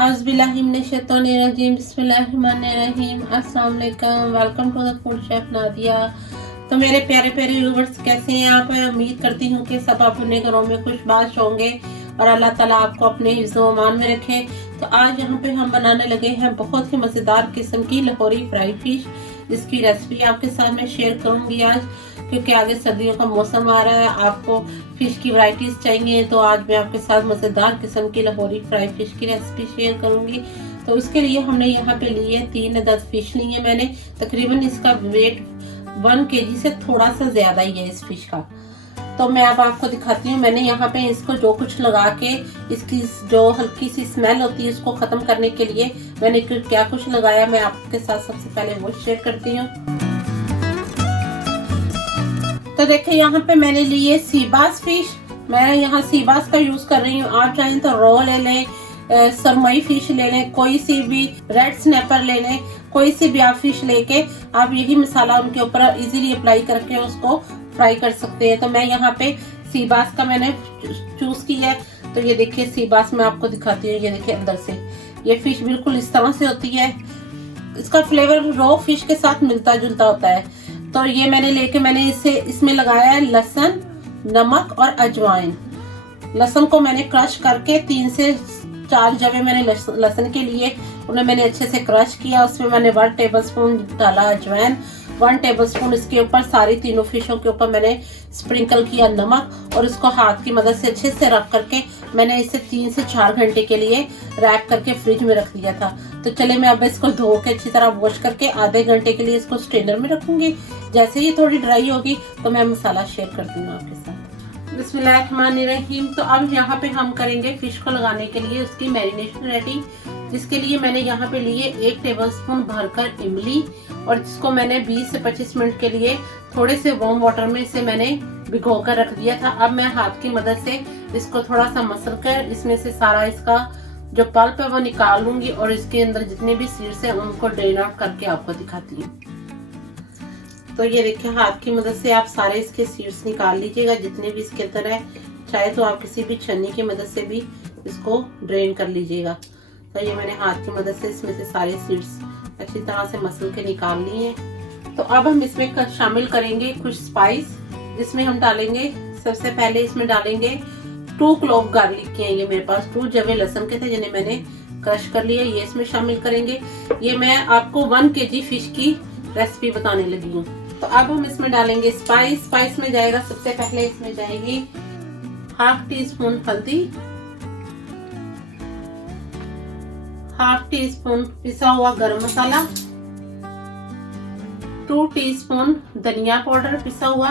औज़ुबिल्लाहिमिनश्शैतानिर्रजीम बिस्मिल्लाहिर्रहमानिर्रहीम। अस्सलाम वालेकुम, welcome to the food chef Nadia. तो मेरे प्यारे प्यारे व्यूवर्स कैसे हैं आप? उम्मीद करती हूँ कि सब अपने घरों में खुशबाश होंगे और अल्लाह ताला आपको अपने हिफ्ज़ व अमान में रखे। तो आज यहाँ पे हम बनाने लगे हैं बहुत ही मज़ेदार किस्म की लाहौरी फ्राई फिश। इसकी रेसिपी आपके साथ मैं शेयर करूँगी आज, क्योंकि आगे सर्दियों का मौसम आ रहा है। आपको फिश की वैरायटीज चाहिए तो आज मैं आपके साथ मज़ेदार किस्म की लाहौरी फ्राई फिश की रेसिपी शेयर करूंगी। तो उसके लिए हमने यहाँ पे लिए 3 अदद फिश ली है मैंने। तकरीबन इसका वेट 1 kg से थोड़ा सा ज्यादा ही है इस फिश का। तो मैं अब आपको दिखाती हूँ। मैंने यहाँ पे इसको जो कुछ लगा के इसकी जो हल्की सी स्मेल होती है उसको खत्म करने के लिए मैंने क्या कुछ लगाया, मैं आपके साथ सबसे पहले वो शेयर करती हूँ। तो देखिए यहाँ पे मैंने लिए सी बास फिश। मैं यहाँ सी बास का यूज कर रही हूँ। आप चाहें तो रो ले लें, सरमई फिश ले लें, कोई सी भी रेड स्नैपर ले लें, कोई सी भी आप फिश लेके आप यही मसाला उनके ऊपर इजीली अप्लाई करके उसको फ्राई कर सकते हैं। तो मैं यहाँ पे सी बास का मैंने चूज किया है। तो ये देखिए सी बास मैं आपको दिखाती हूँ। ये देखिए अंदर से ये फिश बिल्कुल इस तरह से होती है। इसका फ्लेवर रो फिश के साथ मिलता जुलता होता है। तो ये मैंने लेके मैंने इसमें लगाया है लहसुन, नमक और अजवाइन। लहसुन को मैंने क्रश करके 3 से 4 जवे मैंने लहसुन के लिए उन्हें मैंने अच्छे से क्रश किया। उसमें मैंने 1 टेबलस्पून डाला अजवाइन, 1 टेबलस्पून इसके ऊपर सारी तीनों फिशों के ऊपर मैंने स्प्रिंकल किया नमक, और इसको हाथ की मदद से अच्छे से रख करके मैंने इसे 3 से 4 घंटे के लिए रैप करके फ्रिज में रख दिया था। तो चले मैं अब इसको धो के अच्छी तरह वॉश करके आधे घंटे के लिए इसको स्ट्रेनर में रखूंगी। जैसे ही थोड़ी ड्राई होगी तो मैं मसाला शेयर करती हूँ आपके साथ। बिस्मिल्लाहिर्रहमानिर्रहीम। तो अब यहाँ पे हम करेंगे फिश को लगाने के लिए उसकी मैरिनेशन रेडी। जिसके लिए मैंने यहाँ पे लिए 1 टेबलस्पून भरकर इमली, और जिसको मैंने 20 से 25 मिनट के लिए थोड़े से वार्म वाटर में इसे मैंने भिगो कर रख दिया था। अब मैं हाथ की मदद से इसको थोड़ा सा मसल कर इसमें से सारा इसका जो पल्प है वो निकाल लूंगी, और इसके अंदर जितने भी सीड्स हैं उनको ड्रेन आउट करके आपको दिखाती हूँ। तो ये देखिए हाथ की मदद से आप सारे इसके सीड्स निकाल लीजिएगा जितने भी इसके अंदर है। चाहे तो आप किसी भी छन्नी की मदद से भी इसको ड्रेन कर लीजिएगा। तो ये मैंने हाथ की मदद से इसमें से सारे सीड्स अच्छी तरह से मसल के निकाल लिए हैं। तो अब हम इसमें शामिल करेंगे कुछ स्पाइस, जिसमें हम डालेंगे सबसे पहले इसमें डालेंगे 2 क्लोव गार्लिक के हैं ये मेरे पास, 2 जवे लहसुन के थे जिन्हें मैंने क्रश कर लिया, ये इसमें शामिल करेंगे। ये मैं आपको 1 kg फिश की रेसिपी बताने लगी हूँ। तो अब हम इसमें डालेंगे स्पाइस में जाएगा सबसे पहले इसमें जाएगी 1/2 टीस्पून हल्दी, 1/2 टीस्पून पिसा हुआ गरम मसाला, 2 टीस्पून धनिया पाउडर पिसा हुआ,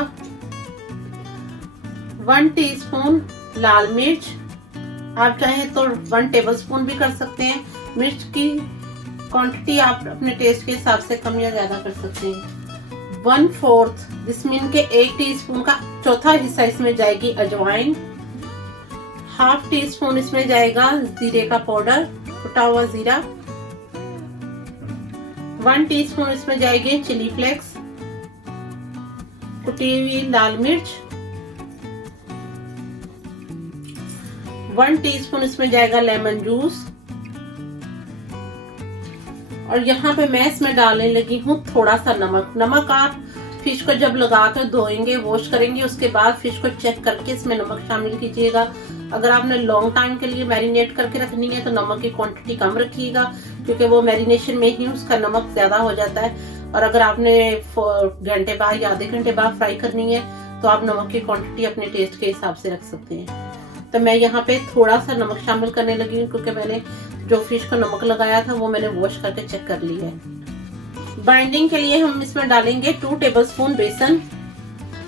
1 टीस्पून लाल मिर्च। आप चाहे तो 1 टेबलस्पून भी कर सकते हैं। मिर्च की क्वांटिटी आप अपने टेस्ट के हिसाब से कम या ज्यादा कर सकते हैं। 1/4 जिसमें के 1 टीस्पून का चौथा हिस्सा इसमें जाएगी अजवाइन, 1/2 टीस्पून इसमें जाएगा जीरे का पाउडर, कुटा हुआ जीरा, 1 टीस्पून इसमें जाएगी चिली फ्लेक्स, कुटी हुई लाल मिर्च, 1 टीस्पून इसमें जाएगा लेमन जूस, और यहाँ पे मैं इसमें डालने लगी हूँ थोड़ा सा नमक। नमक आप फिश को जब लगाकर धोएंगे, वॉश करेंगे, उसके बाद फिश को चेक करके इसमें नमक शामिल कीजिएगा। अगर आपने लॉन्ग टाइम के लिए मैरिनेट करके रखनी है तो नमक की क्वांटिटी कम रखिएगा, क्योंकि वो मैरिनेशन में ही उसका नमक ज्यादा हो जाता है। और अगर आपने घंटे बाद या आधे घंटे बाद फ्राई करनी है तो आप नमक की क्वांटिटी अपने टेस्ट के हिसाब से रख सकते हैं। तो मैं यहाँ पे थोड़ा सा नमक शामिल करने लगी हूँ, क्योंकि मैंने जो फिश को नमक लगाया था वो मैंने वॉश करके चेक कर लिया है। बाइंडिंग के लिए हम इसमें डालेंगे 2 टेबलस्पून बेसन।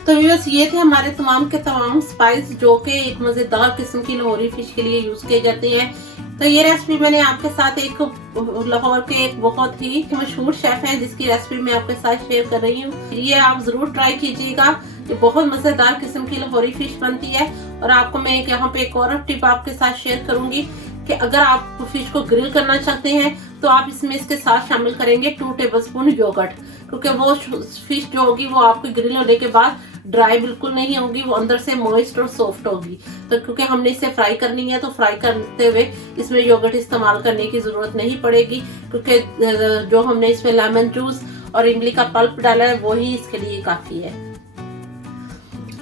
तो व्यूअर्स ये थे हमारे तमाम के तमाम स्पाइस जो कि एक मजेदार किस्म की लाहौरी फिश के लिए यूज किए जाते हैं। तो ये रेसिपी मैंने आपके साथ एक लाहौर के एक बहुत ही मशहूर शेफ हैं जिसकी रेसिपी मैं आपके साथ शेयर कर रही हूँ। ये आप जरूर ट्राई कीजिएगा। ये बहुत मजेदार किस्म की लाहौरी फिश बनती है। और आपको मैं यहाँ पे एक और टिप आपके साथ शेयर करूंगी कि अगर आप फिश को ग्रिल करना चाहते हैं तो आप इसमें इसके साथ शामिल करेंगे 2 टेबलस्पून योगर्ट, क्योंकि वो फिश जो होगी वो आपकी ग्रिल होने के बाद ड्राई बिल्कुल नहीं होगी, वो अंदर से मॉइस्ट और सॉफ्ट होगी। तो क्योंकि हमने इसे फ्राई करनी है तो फ्राई करते हुए इसमें योगर्ट इस्तेमाल करने की जरूरत नहीं पड़ेगी, क्योंकि जो हमने इसमें लेमन जूस और इमली का पल्प डाला है वही इसके लिए काफी है।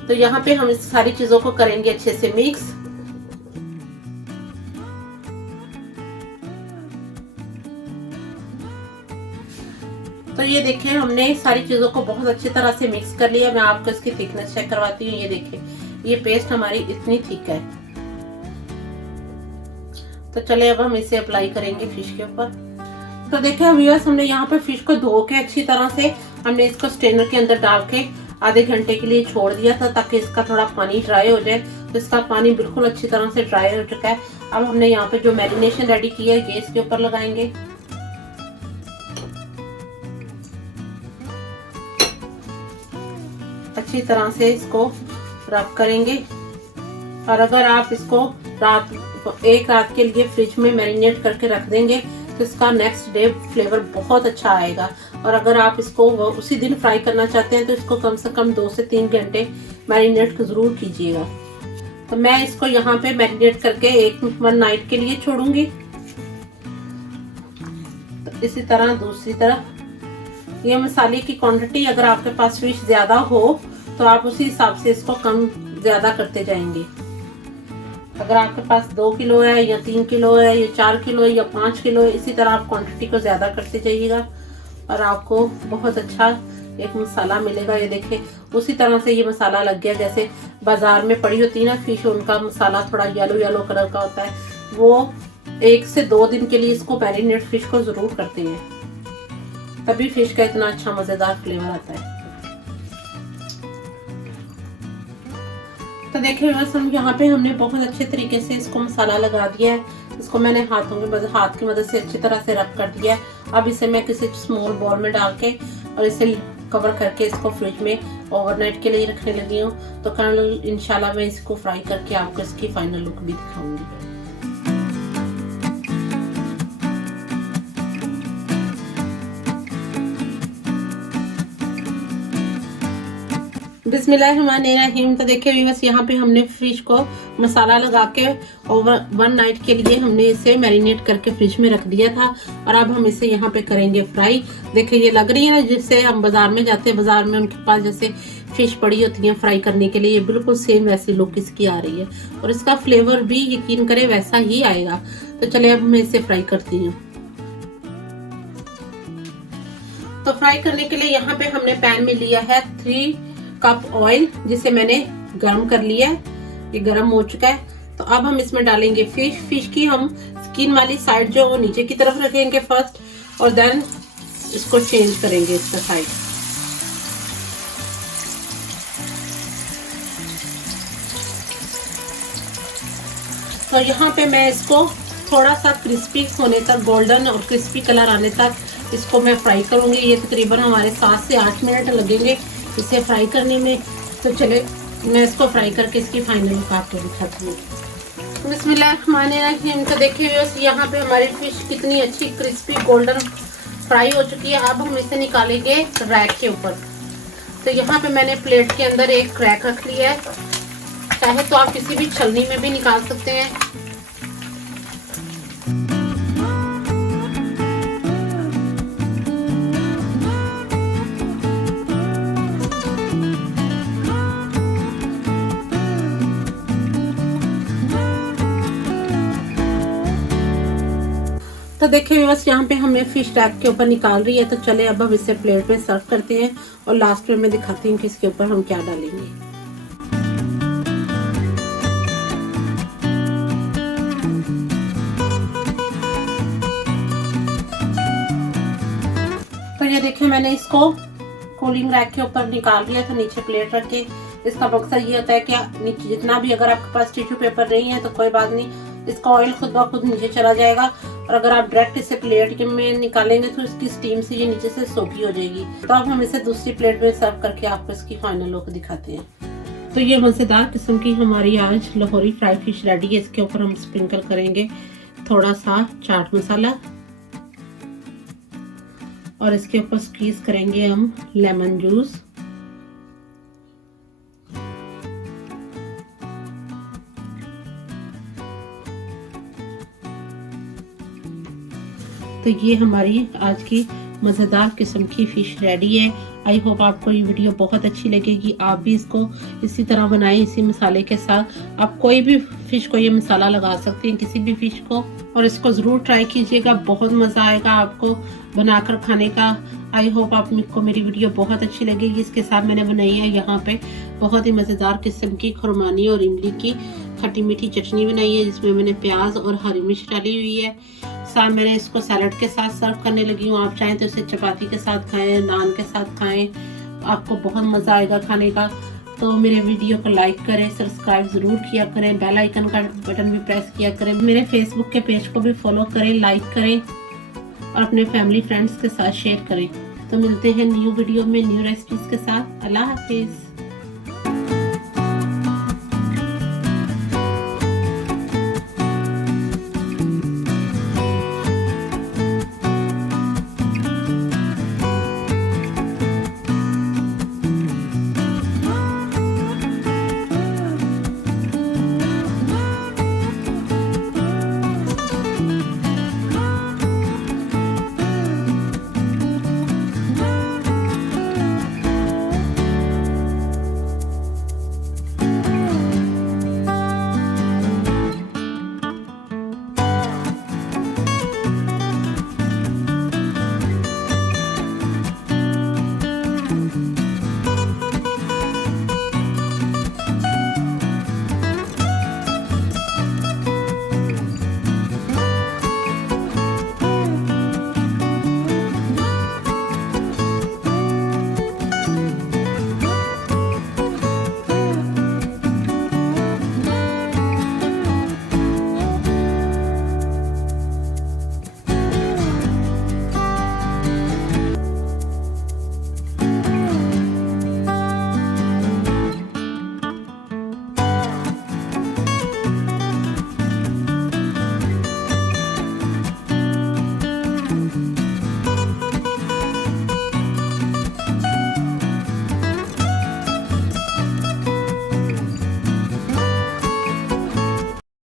तो यहाँ पे हम इस सारी चीजों को करेंगे अच्छे से मिक्स। तो ये देखें, हमने सारी चीजों को बहुत अच्छी तरह से मिक्स कर लिया। मैं आपको इसकी थिकनेस चेक करवाती हूँ। ये देखें, ये पेस्ट हमारी इतनी थिक है। तो चले अब हम इसे अप्लाई करेंगे फिश के ऊपर। तो देखें व्यूअर्स, हमने यहाँ पे फिश को धो के अच्छी तरह से हमने इसको स्ट्रेनर के अंदर डाल के आधे घंटे के लिए छोड़ दिया था, ताकि इसका थोड़ा पानी ड्राई हो जाए। तो इसका पानी बिल्कुल अच्छी तरह से ड्राई हो चुका है। अब हमने यहाँ पे जो मैरिनेशन रेडी किया है गैस के ऊपर लगाएंगे। अच्छी तरह से इसको रब करेंगे। और अगर आप इसको एक रात के लिए फ्रिज में मैरिनेट करके रख देंगे तो इसका नेक्स्ट डे फ्लेवर बहुत अच्छा आएगा। और अगर आप इसको उसी दिन फ्राई करना चाहते हैं तो इसको कम से कम 2 से 3 घंटे मैरिनेट जरूर कीजिएगा। तो मैं इसको यहाँ पे मैरिनेट करके 1 नाइट के लिए छोड़ूंगी। तो इसी तरह दूसरी तरफ ये मसाले की क्वांटिटी, अगर आपके पास फिश ज्यादा हो तो आप उसी हिसाब से इसको कम ज्यादा करते जाएंगे। अगर आपके पास 2 किलो है या 3 किलो है या 4 किलो है या 5 किलो है, इसी तरह आप क्वांटिटी को ज्यादा करते जाइएगा और आपको बहुत अच्छा एक मसाला मिलेगा। ये देखें, उसी तरह से ये मसाला लग गया जैसे बाजार में पड़ी होती है ना फिश, उनका मसाला थोड़ा येलो येलो कलर का होता है। वो 1 से 2 दिन के लिए इसको मैरिनेट फिश को जरूर करते हैं, तभी फिश का इतना अच्छा मजेदार फ्लेवर आता है। तो देखिए बस हम यहाँ पे हमने बहुत अच्छे तरीके से इसको मसाला लगा दिया है। इसको मैंने हाथ की मदद से अच्छी तरह से रब कर दिया है। अब इसे मैं किसी स्मॉल बॉल में डाल के और इसे कवर करके इसको फ्रिज में ओवरनाइट के लिए रखने लगी हूँ। तो कल इंशाल्लाह मैं इसको फ्राई करके आपको इसकी फाइनल लुक भी दिखाऊंगी। बिस्मिल्लाहिर्रहमानिर्रहीम। तो देखिए बस यहाँ पे हमने फिश को मसाला लगा के ओवर 1 नाइट के लिए हमने इसे मैरिनेट करके फ्रिज में रख दिया था। और अब हम इसे यहाँ पे करेंगे फ्राई। देखिए ये लग रही है ना, जिससे हम बाजार में जाते हैं, बाजार में उनके पास जैसे फिश पड़ी होती है फ्राई करने के लिए, बिल्कुल सेम वैसी लुक इसकी आ रही है और इसका फ्लेवर भी यकीन करें वैसा ही आएगा। तो चले अब मैं इसे फ्राई करती हूँ। तो फ्राई करने के लिए यहाँ पे हमने पैन में लिया है 3 कप ऑयल, जिसे मैंने गरम कर लिया है। ये गरम हो चुका है। तो अब हम इसमें डालेंगे फिश की हम स्किन वाली साइड जो वो नीचे की तरफ रखेंगे फर्स्ट, और देन इसको चेंज करेंगे इसका साइड। तो यहाँ पे मैं इसको थोड़ा सा क्रिस्पी होने तक, गोल्डन और क्रिस्पी कलर आने तक इसको मैं फ्राई करूंगी। ये तकरीबन हमारे 7 से 8 मिनट लगेंगे इसे फ्राई करने में। तो चले मैं इसको फ्राई करके इसकी फाइनल लुक आपको दिखाती हूँ। बिस्मिल्लाहिर्रहमानिर्रहीम। तो देखिए यहाँ पे हमारी फिश कितनी अच्छी क्रिस्पी गोल्डन फ्राई हो चुकी है। अब हम इसे निकालेंगे रैक के ऊपर। तो यहाँ पे मैंने प्लेट के अंदर एक रैक रख लिया है, चाहे तो आप किसी भी छलनी में भी निकाल सकते हैं। तो देखिए बस यहाँ पे हमें फिश रैक के ऊपर निकाल रही है। तो चले अब हम इसे प्लेट में सर्व करते हैं और लास्ट में मैं दिखाती हूँ कि इसके ऊपर हम क्या डालेंगे। तो ये देखिए मैंने इसको कूलिंग रैक के ऊपर निकाल लिया। तो नीचे प्लेट रख के, इसका मकसद ये होता है कि नीचे जितना भी, अगर आपके पास टिश्यू पेपर नहीं है तो कोई बात नहीं, इसका ऑयल खुद ब खुद नीचे चला जाएगा। और अगर आप डायरेक्ट इसे प्लेट में निकालेंगे तो इसकी स्टीम से ये नीचे से सोखी हो जाएगी। तो अब हम इसे दूसरी प्लेट में सर्व करके आपको इसकी फाइनल लुक दिखाते हैं। तो ये मजेदार किस्म की हमारी आज लाहौरी फ्राई फिश रेडी है। इसके ऊपर हम स्प्रिंकल करेंगे थोड़ा सा चाट मसाला और इसके ऊपर स्क्वीज करेंगे हम लेमन जूस। तो ये हमारी आज की मज़ेदार किस्म की फ़िश रेडी है। आई होप आपको ये वीडियो बहुत अच्छी लगेगी। आप भी इसको इसी तरह बनाएं, इसी मसाले के साथ। आप कोई भी फ़िश को ये मसाला लगा सकते हैं, किसी भी फ़िश को, और इसको ज़रूर ट्राई कीजिएगा। बहुत मज़ा आएगा आपको बनाकर खाने का। आई होप आपको मेरी वीडियो बहुत अच्छी लगेगी। इसके साथ मैंने बनाई है यहाँ पे बहुत ही मज़ेदार किस्म की खुरमानी और इमली की खट्टी मीठी चटनी बनाई है, जिसमें मैंने प्याज और हरी मिर्च डाली हुई है। साथ मैंने इसको सैलड के साथ सर्व करने लगी हूँ। आप चाहें तो इसे चपाती के साथ खाएं, नान के साथ खाएं, आपको बहुत मज़ा आएगा खाने का। तो मेरे वीडियो को लाइक करें, सब्सक्राइब ज़रूर किया करें, बेल आइकन का बटन भी प्रेस किया करें। मेरे फेसबुक के पेज को भी फॉलो करें, लाइक करें और अपने फैमिली फ्रेंड्स के साथ शेयर करें। तो मिलते हैं न्यू वीडियो में न्यू रेसिपीज़ के साथ। अल्लाह हाफिज़।